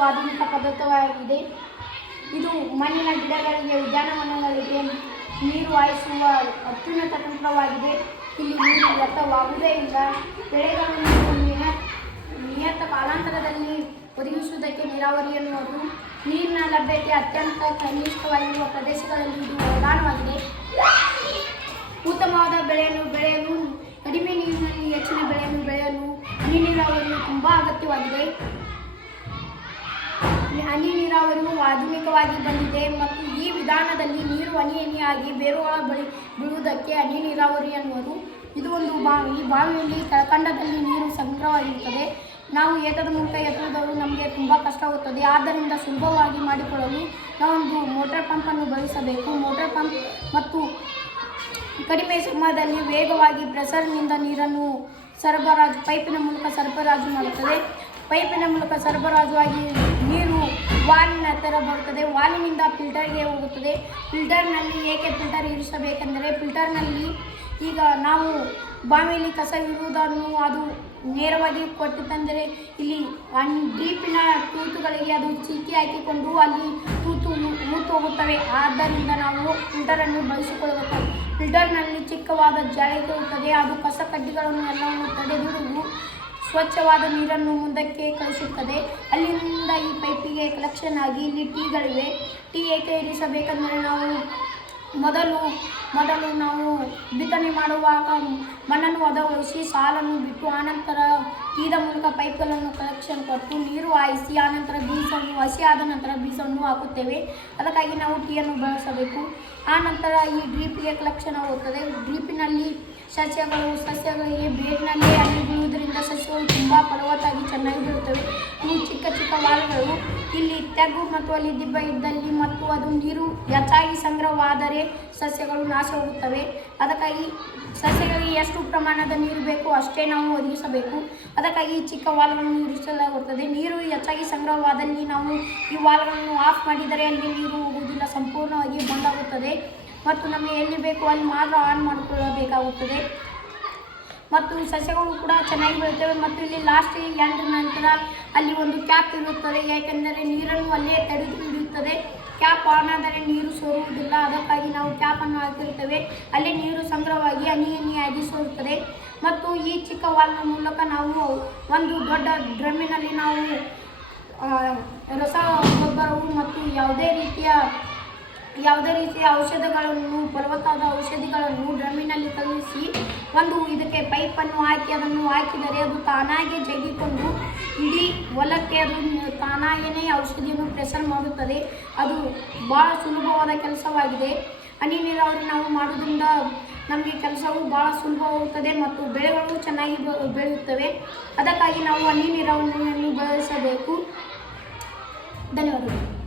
ಆಧುನಿಕ ಪದ್ಧತಿಯಾಗಿದೆ. ಇದು ಮಣ್ಣಿನ ಗಿಡಗಳಿಗೆ, ಉದ್ಯಾನವನಗಳಿಗೆ ನೀರು ಹಾಯಿಸುವ ಅತ್ಯುನ್ನತ ತಂತ್ರವಾಗಿದೆ. ಇಲ್ಲಿ ನೀರು ವ್ಯರ್ಥವಾಗುವುದೇ ಇಲ್ಲ. ಬೆಳೆಗಳನ್ನು ನಿಯ- ನಿಯತ ಕಾಲಾಂತರದಲ್ಲಿ ಒದಗಿಸುವುದಕ್ಕೆ ನೀರಾವರಿ ಎನ್ನುವುದು ನೀರಿನ ಲಭ್ಯತೆ ಅತ್ಯಂತ ಕನಿಷ್ಠವಾಗಿರುವ ಪ್ರದೇಶಗಳಲ್ಲಿ ಇದು ಪ್ರಧಾನವಾಗಿದೆ. ಉತ್ತಮವಾದ ಬೆಳೆಯನ್ನು ಬೆಳೆಯಲು, ಕಡಿಮೆ ನೀರಿನಲ್ಲಿ ಹೆಚ್ಚಿನ ಬೆಳೆಯನ್ನು ಬೆಳೆಯಲು ಹನಿ ನೀರಾವರಿಯು ತುಂಬ ಅಗತ್ಯವಾಗಿದೆ. ಹನಿ ನೀರಾವರಿಯು ಆಧುನಿಕವಾಗಿ ಬಂದಿದೆ ಮತ್ತು ಈ ವಿಧಾನದಲ್ಲಿ ನೀರು ಹನಿ ಹನಿಯಾಗಿ ಬೇರುಗಳ ಬಳಿ ಬೀಳುವುದಕ್ಕೆ ಹನಿ ನೀರಾವರಿ ಅನ್ನುವರು ಇದು ಒಂದು ಬಾವಿ. ಈ ಬಾವಿಯಲ್ಲಿ ತಳಕಂಡದಲ್ಲಿ ನೀರು ಸಂಗ್ರಹವಾಗಿರುತ್ತದೆ. ನಾವು ಏತದ ಮೂಲಕ ಎತ್ತುವುದರು ನಮಗೆ ತುಂಬ ಕಷ್ಟವಾಗುತ್ತದೆ ಆದ್ದರಿಂದ ಸುಲಭವಾಗಿ ಮಾಡಿಕೊಳ್ಳಲು ನಾವೊಂದು ಮೋಟರ್ ಪಂಪನ್ನು ಬಳಸಬೇಕು. ಮೋಟರ್ ಪಂಪ್ ಮತ್ತು ಕಡಿಮೆ ಸಮಯದಲ್ಲಿ ವೇಗವಾಗಿ ಪ್ರೆಸರ್ನಿಂದ ನೀರನ್ನು ಸರಬರಾಜು, ಪೈಪಿನ ಮೂಲಕ ಸರಬರಾಜು ಮಾಡುತ್ತದೆ. ಪೈಪಿನ ಮೂಲಕ ಸರಬರಾಜು ಆಗಿ ವಾಲಿನ ಹತ್ತಿರ ಬರುತ್ತದೆ. ವಾಲಿನಿಂದ ಫಿಲ್ಟರ್ಗೆ ಹೋಗುತ್ತದೆ. ಫಿಲ್ಟರ್ನಲ್ಲಿ ಏಕೆ ಫಿಲ್ಟರ್ ಇರಿಸಬೇಕೆಂದರೆ, ಫಿಲ್ಟರ್ನಲ್ಲಿ ಈಗ ನಾವು ಬಾವಿಯಲ್ಲಿ ಕಸ ಇರುವುದನ್ನು ಅದು ನೇರವಾಗಿ ತಂದರೆ ಇಲ್ಲಿ ಡೀಪಿನ ತೂತುಗಳಿಗೆ ಅದು ಚಿಕ್ಕಿ ಹಾಕಿಕೊಂಡು ಅಲ್ಲಿ ತೂತು ಮೂತು ಹೋಗುತ್ತವೆ ಆದ್ದರಿಂದ ನಾವು ಫಿಲ್ಟರನ್ನು ಬಳಸಿಕೊಳ್ಳಬೇಕು. ಫಿಲ್ಟರ್ನಲ್ಲಿ ಚಿಕ್ಕವಾದ ಜಾಳಿ ತೋರುತ್ತದೆ ಅದು ಕಸ ಕಡ್ಡಿಗಳನ್ನು ಎಲ್ಲವನ್ನು ತಡೆದಿಡುವುದು. ಸ್ವಚ್ಛವಾದ ನೀರನ್ನು ಮುಂದಕ್ಕೆ ಕಳಿಸುತ್ತದೆ. ಅಲ್ಲಿಂದ ಈ ಪೈಪಿಗೆ ಕಲೆಕ್ಷನ್ ಆಗಿ ಇಲ್ಲಿ ಟೀಗಳಿವೆ ಟೀ ಏಕೆ ಇರಿಸಬೇಕೆಂದರೆ ನಾವು ಮೊದಲು ಮೊದಲು ನಾವು ಬಿತ್ತನೆ ಮಾಡುವಾಗ ಮಣ್ಣನ್ನು ಹದಗೊಳಿಸಿ ಸಾಲನ್ನು ಬಿಟ್ಟು ಆನಂತರ ಈದ ಮೂಲಕ ಪೈಪ್ಗಳನ್ನು ಕಲೆಕ್ಷನ್ ಕೊಟ್ಟು ನೀರು ಹಾಯಿಸಿ ಆನಂತರ ಬೀಜವನ್ನು ಹಸಿ ಆದ ನಂತರ ಬೀಜವನ್ನು ಹಾಕುತ್ತೇವೆ. ಅದಕ್ಕಾಗಿ ನಾವು ಟೀಯನ್ನು ಬಳಸಬೇಕು. ಆನಂತರ ಈ ಡ್ರಿಪ್ಗೆ ಕಲೆಕ್ಷನ್ ಆಗುತ್ತದೆ. ಡ್ರಿಪ್ಪಿನಲ್ಲಿ ಸಸ್ಯಗಳು ಸಸ್ಯಗಳಿಗೆ ಬೇರಿನಲ್ಲಿ ಅಡಗಿರುವುದರಿಂದ ಸಸ್ಯಗಳು ತುಂಬ ಫಲವತ್ತಾಗಿ ಚೆನ್ನಾಗಿ ಬೀಳುತ್ತವೆ ಇವು ಚಿಕ್ಕ ಚಿಕ್ಕ ವಾಲ್ಗಳು, ಇಲ್ಲಿ ತೆಗ್ಗು ಮತ್ತು ಅಲ್ಲಿ ದಿಬ್ಬ ಇದ್ದಲ್ಲಿ ಮತ್ತು ಅದು ನೀರು ಹೆಚ್ಚಾಗಿ ಸಂಗ್ರಹವಾದರೆ ಸಸ್ಯಗಳು ನಾಶ ಹೋಗುತ್ತವೆ ಅದಕ್ಕಾಗಿ ಸಸ್ಯಗಳಿಗೆ ಎಷ್ಟು ಪ್ರಮಾಣದ ನೀರು ಬೇಕು ಅಷ್ಟೇ ನಾವು ಒದಗಿಸಬೇಕು. ಅದಕ್ಕಾಗಿ ಈ ಚಿಕ್ಕ ವಾಲ್ಗಳನ್ನು ಇರಿಸಲಾಗುತ್ತದೆ. ನೀರು ಹೆಚ್ಚಾಗಿ ಸಂಗ್ರಹವಾದಲ್ಲಿ ನಾವು ಈ ವಾಲ್ಗಳನ್ನು ಆಫ್ ಮಾಡಿದರೆ ಅಲ್ಲಿ ನೀರು ಹೋಗುವುದಿಲ್ಲ, ಸಂಪೂರ್ಣವಾಗಿ ಬಂದಾಗುತ್ತದೆ ಮತ್ತು ನಮಗೆ ಎಲ್ಲಿ ಬೇಕು ಅಲ್ಲಿ ಮಾತ್ರ ಆನ್ ಮಾಡಿಕೊಳ್ಳಬೇಕಾಗುತ್ತದೆ. ಮತ್ತು ಸಸ್ಯಗಳು ಕೂಡ ಚೆನ್ನಾಗಿ ಬೆಳೆಯುತ್ತವೆ ಮತ್ತು ಇಲ್ಲಿ ಲಾಸ್ಟ್ ಎಂಡ್ ನಂತರ ಅಲ್ಲಿ ಒಂದು ಕ್ಯಾಪ್ ಇರುತ್ತದೆ. ಯಾಕೆಂದರೆ ನೀರನ್ನು ಅಲ್ಲೇ ತಡೆದು ಹಿಡಿಯುತ್ತದೆ. ಕ್ಯಾಪ್ ಆನ್ ಆದರೆ ನೀರು ಸೋರುವುದಿಲ್ಲ. ಅದಕ್ಕಾಗಿ ನಾವು ಕ್ಯಾಪನ್ನು ಹಾಕಿರುತ್ತೇವೆ. ಅಲ್ಲಿ ನೀರು ಸಂಗ್ರಹವಾಗಿ ಹನಿ ಹನಿಯಾಗಿ ಸೋರುತ್ತದೆ. ಮತ್ತು ಈ ಚಿಕ್ಕ ವಾಲ್ನ ಮೂಲಕ ನಾವು ಒಂದು ದೊಡ್ಡ ಡ್ರಮ್ಮಿನಲ್ಲಿ ನಾವು ರಸ ರೀತಿಯ ಯಾವುದೇ ರೀತಿಯ ಔಷಧಗಳನ್ನು, ಫಲವತ್ತಾದ ಔಷಧಿಗಳನ್ನು ಡ್ರಮ್ಮಿನಲ್ಲಿ ಕಲಿಸಿ ಒಂದು ಇದಕ್ಕೆ ಪೈಪನ್ನು ಹಾಕಿ, ಅದನ್ನು ಹಾಕಿದರೆ ಅದು ತಾನಾಗೆ ಜಗಿಕೊಂಡು ಇಡೀ ಹೊಲಕ್ಕೆ ಅದು ತಾನಾಗೇ ಔಷಧಿಯನ್ನು ಪ್ರೆಸರ್ ಮಾಡುತ್ತದೆ. ಅದು ಭಾಳ ಸುಲಭವಾದ ಕೆಲಸವಾಗಿದೆ. ಹನಿ ನೀರಾವರಿ ನಾವು ಮಾಡೋದ್ರಿಂದ ನಮಗೆ ಕೆಲಸವು ಭಾಳ ಸುಲಭವಾಗುತ್ತದೆ ಮತ್ತು ಬೆಳೆಗಳು ಚೆನ್ನಾಗಿ ಬೆಳೆಯುತ್ತವೆ. ಅದಕ್ಕಾಗಿ ನಾವು ಹನಿ ನೀರಾವರಿಯನ್ನು ಬಳಸಬೇಕು ಧನ್ಯವಾದಗಳು.